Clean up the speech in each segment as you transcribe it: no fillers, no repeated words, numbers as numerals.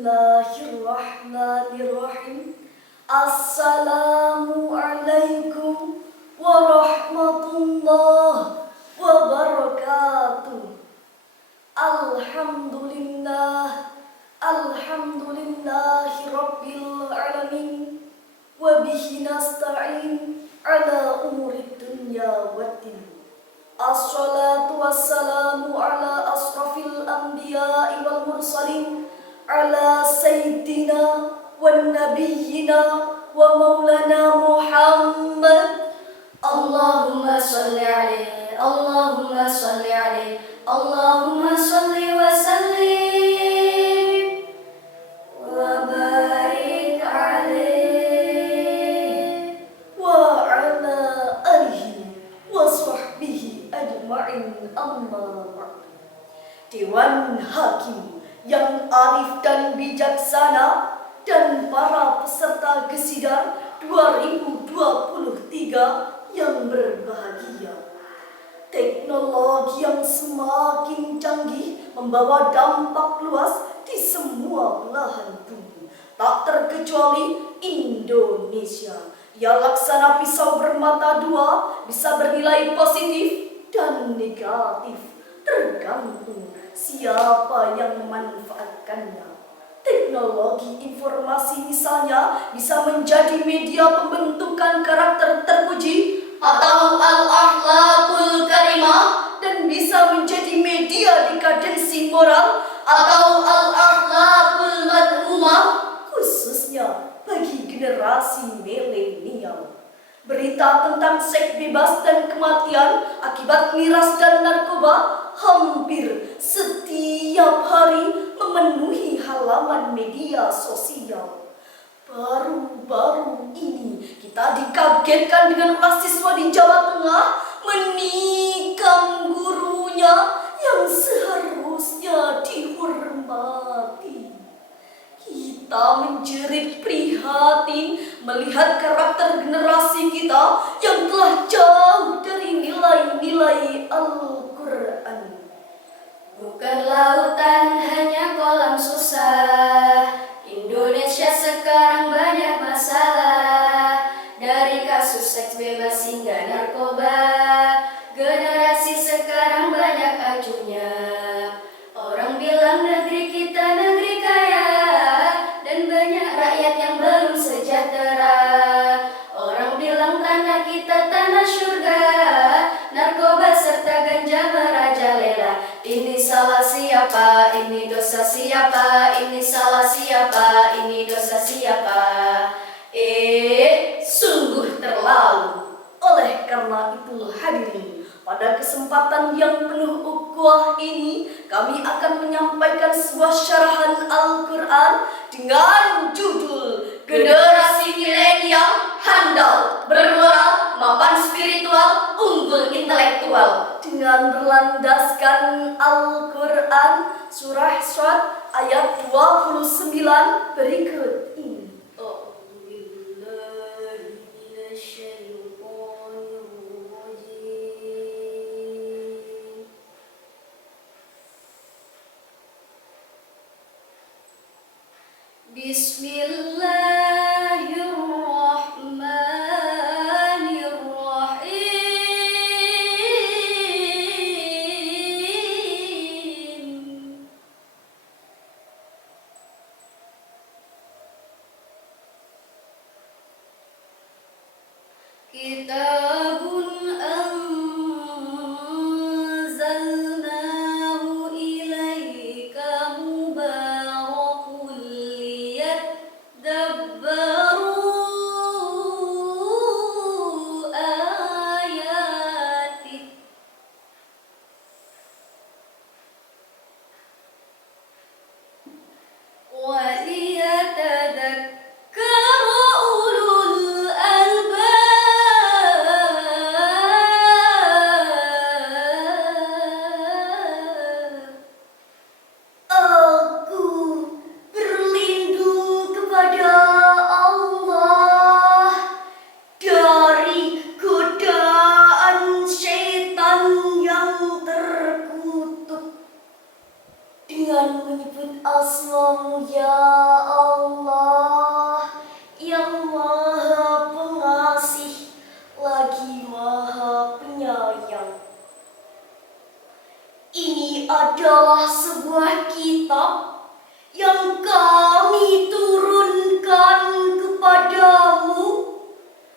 Bismillahirrahmanirrahim. Assalamualaikum warahmatullahi wabarakatuh. Alhamdulillah, alhamdulillahi rabbil alamin. Wa bihi nasta'in ala umurid dunya waddin. Assalatu wassalamu ala asrafil anbiya'i wal mursalin, ala sayyidina wa nabiyyina wa maulana Muhammad. Allahumma salli alaihi, Allahumma salli alaihi, Allahumma salli wa sallim wa barik alaihi wa ala alihi wa sahbihi ajma'in. Amma ba'du. Dewan Hakim yang arif dan bijaksana dan para peserta Gesidar 2023 yang berbahagia. Teknologi yang semakin canggih membawa dampak luas di semua belahan bumi, tak terkecuali Indonesia. Ia laksana pisau bermata dua, bisa bernilai positif dan negatif, tergantung siapa yang memanfaatkannya. Teknologi informasi misalnya bisa menjadi media pembentukan karakter terpuji atau al-akhlaqul karimah, dan bisa menjadi media dekadensi moral atau al-akhlaqul madhumah, khususnya bagi generasi milenial. Berita tentang seks bebas dan kematian akibat miras dan narkoba hampir setiap hari memenuhi halaman media sosial. Baru-baru ini kita dikagetkan dengan ulah siswa di Jawa Tengah menikam gurunya yang seharusnya dihormati. Kita menjerit prihatin melihat karakter generasi kita yang telah jauh dari nilai-nilai Al-Quran. Bukan lautan, hanya kolam susah. Indonesia sekarang banyak masalah, dari kasus seks bebas hingga narkoba. Generasi sekarang banyak acuhnya. Orang bilang negeri kita negeri kaya, dan banyak rakyat yang belum sejahtera. Orang bilang tanah kita tanah surga, narkoba serta ganja merajalela. Ini salah siapa? Ini dosa siapa? Ini salah siapa? Ini dosa siapa? Sungguh terlalu. Oleh karena itu hadirin, pada kesempatan yang penuh ukhuwah ini, kami akan menyampaikan sebuah syarahan Al-Quran dengan judul Generasi Milenial Handal, Bermoral, Mapan Spiritual, Unggul Intelektual, dengan berlandaskan Al-Quran Surah Shad ayat 29 berikut ini. Bismillahirrahmanirrahim. Kitabun anzalnahu ilaika mubarakun liyadabbaru ayatih wa liyatadhakkara ulul albab. aslamu ya Allah, yang maha pengasih lagi maha penyayang. Ini adalah sebuah kitab yang kami turunkan kepadamu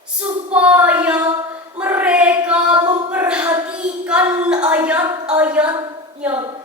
supaya mereka memperhatikan ayat-ayatnya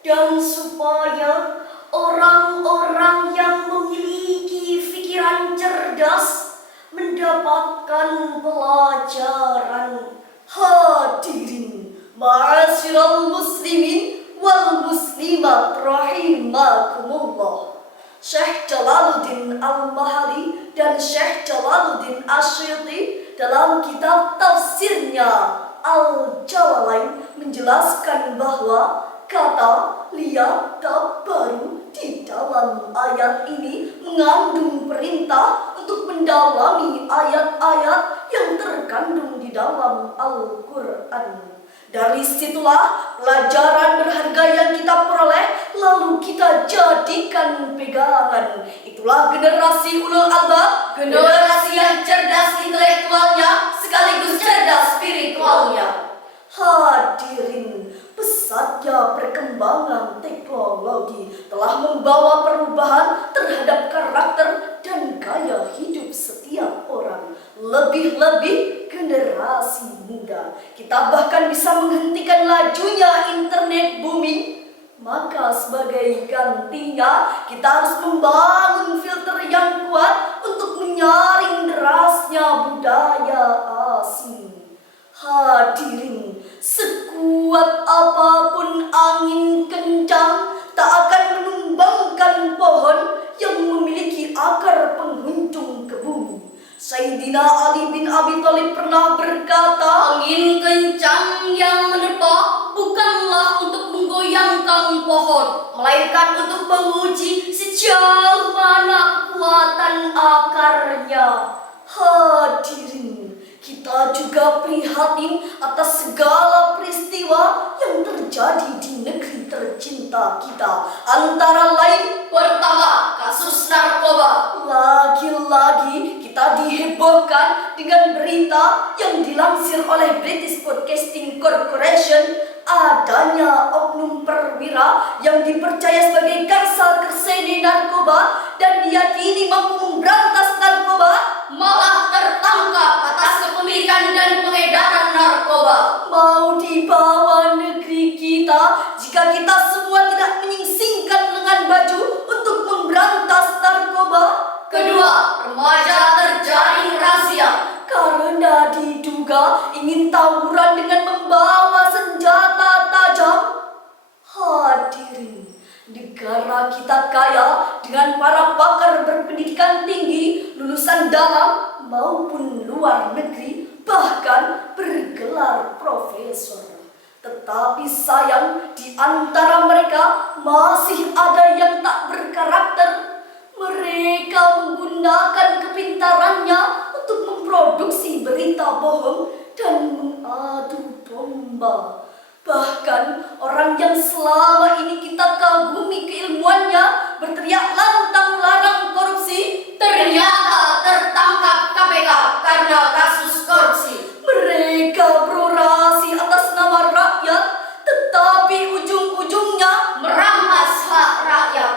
dan supaya orang-orang yang memiliki pikiran cerdas mendapatkan pelajaran. Hadirin ma'asyiral muslimin wal muslimat rahimakumullah. Syekh Jalaluddin Al-Mahali dan Syekh Jalaluddin Asy'uti dalam kitab tafsirnya Al-Jalalain menjelaskan bahwa kata liyadabbaru di dalam ayat ini mengandung perintah untuk mendalami ayat-ayat yang terkandung di dalam Al-Quran. Dari situlah pelajaran berharga yang kita peroleh lalu kita jadikan pegangan. Itulah generasi ulul albab, generasi yang cerdas intelektualnya sekaligus cerdas spiritualnya. Hadirin, pesatnya perkembangan teknologi telah membawa perubahan terhadap karakter dan gaya hidup setiap orang, lebih-lebih generasi muda. Kita bahkan bisa menghentikan lajunya internet booming. Maka sebagai gantinya kita harus membangun filter yang kuat untuk menyaring derasnya budaya asing. Hadirin, sekuat apapun angin kencang tak akan menumbangkan pohon yang memiliki akar penghuntung ke bumi. Sayyidina Ali bin Abi Thalib pernah berkata, angin kencang yang menerpa bukanlah untuk menggoyangkan pohon, melainkan untuk menguji sejauh mana kekuatan akarnya. Hadirin, kita juga prihatin atas segala peristiwa yang terjadi di negeri tercinta kita. Antara lain, pertama, kasus narkoba. Lagi-lagi kita dihebohkan dengan berita yang dilansir oleh British Broadcasting Corporation adanya oknum perwira yang dipercaya sebagai Kansal Kerseni narkoba dan diyakini mampu memberantas narkoba malah tertangkap atas kepemilikan dan pengedaran narkoba. Mau dibawa negeri kita jika kita semua tidak menyingsingkan lengan baju untuk memberantas narkoba? Kedua, remaja terjaring razia karena diduga ingin tawuran dengan membawa senjata tajam. Hadirin, negara kita kaya dengan para pakar berpendidikan tinggi, lulusan dalam maupun luar negeri, bahkan bergelar profesor. Tetapi sayang, di antara mereka masih ada yang tak berkarakter. Mereka menggunakan kepintarannya untuk memproduksi berita bohong dan mengadu domba. Bahkan orang yang selama ini kita kagumi keilmuannya berteriak lantang larang korupsi, ternyata tertangkap KPK karena kasus korupsi. Mereka berorasi atas nama rakyat, tetapi ujung-ujungnya merampas hak rakyat.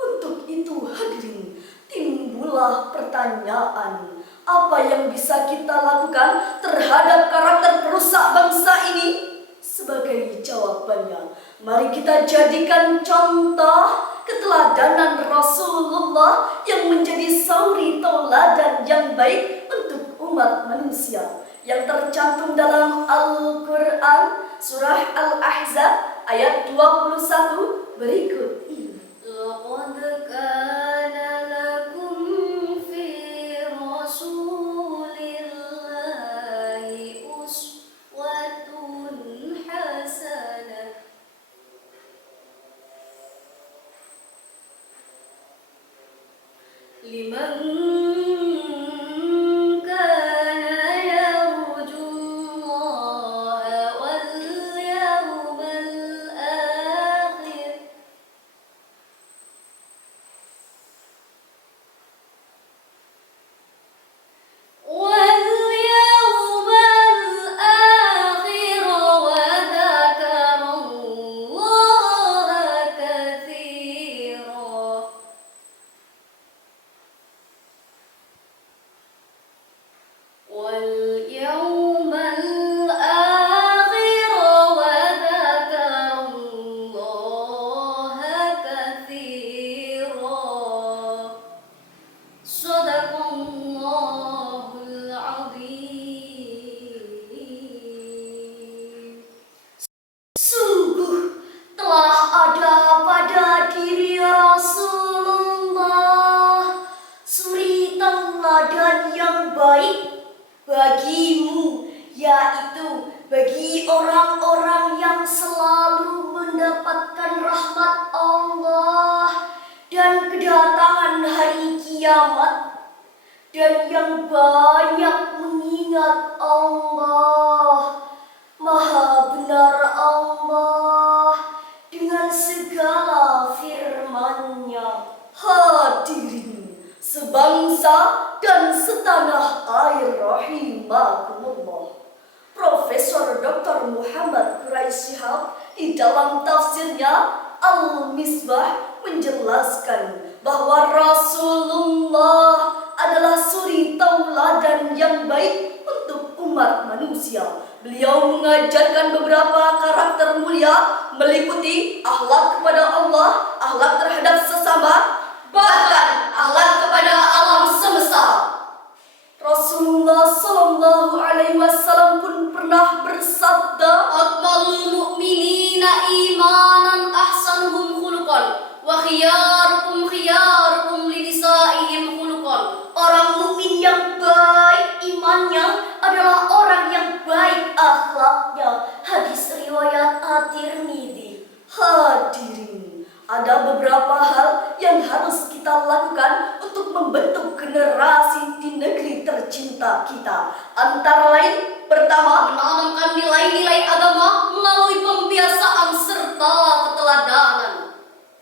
Untuk itu hadirin, timbullah pertanyaan, apa yang bisa kita lakukan terhadap karakter perusak bangsa ini? Sebagai jawabannya, mari kita jadikan contoh keteladanan Rasulullah yang menjadi sauri tauladan yang baik untuk umat manusia, yang tercantum dalam Al-Quran surah Al-Ahzab ayat 21 berikut ini. لقد كان لكم في رسول الله أسوة حسنة لمن dengan kedatangan hari kiamat dan yang banyak mengingat Allah, Maha benar Allah dengan segala firman-Nya. Hadirin sebangsa dan setanah air rahimakumullah. Profesor Dr. Muhammad Quraisy Shihab di dalam tafsirnya Al-Misbah menjelaskan bahwa Rasulullah adalah suri tauladan yang baik untuk umat manusia. Beliau mengajarkan beberapa karakter mulia meliputi akhlak kepada Allah, akhlak terhadap sesama, bahkan akhlak kepada alam semesta. Rasulullah Sallallahu Alaihi Wasallam pun pernah bersabda, "Akmalul mu'minina imanan ahsanuhum khuluqan wa khiyarukum khiyarukum linisa'ihim khuluqan." Orang mukmin yang baik imannya adalah orang yang baik akhlaknya. Hadis riwayat At-Tirmidzi. Hadirin, ada beberapa hal yang harus kita lakukan untuk membentuk generasi di negeri tercinta kita. Antara lain, pertama, menanamkan nilai-nilai agama melalui pembiasaan serta keteladanan.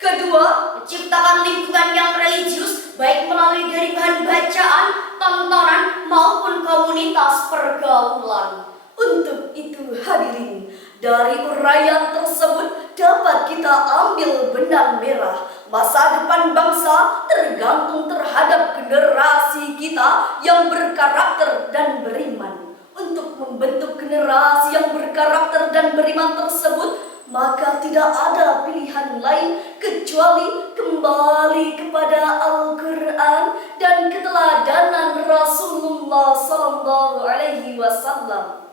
kedua, Menciptakan lingkungan yang religius baik melalui dari bahan bacaan, tontonan maupun komunitas pergaulan. untuk itu hadirin, dari uraian tersebut dapat kita ambil benang merah. Masa depan bangsa tergantung terhadap generasi kita yang berkarakter dan beriman. Untuk membentuk generasi yang berkarakter dan beriman tersebut, maka tidak ada pilihan lain kecuali kembali kepada Al-Quran dan keteladanan Rasulullah Sallallahu Alaihi Wasallam.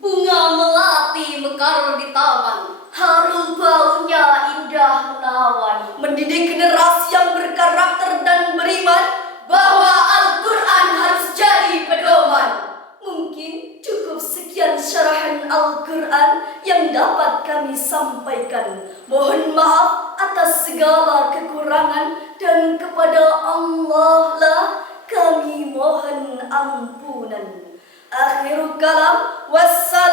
Bunga melati mekar di taman, Harum baunya indah menawan. Mendidik generasi yang berkarakter dan beriman bahwa Al-Quran harus jadi pedoman. Mungkin cukup sekian syarahan Al-Quran yang dapat kami sampaikan. Mohon maaf atas segala kekurangan dan kepada Allah lah kami mohon ampunan. Akhirul kalam, wassalam.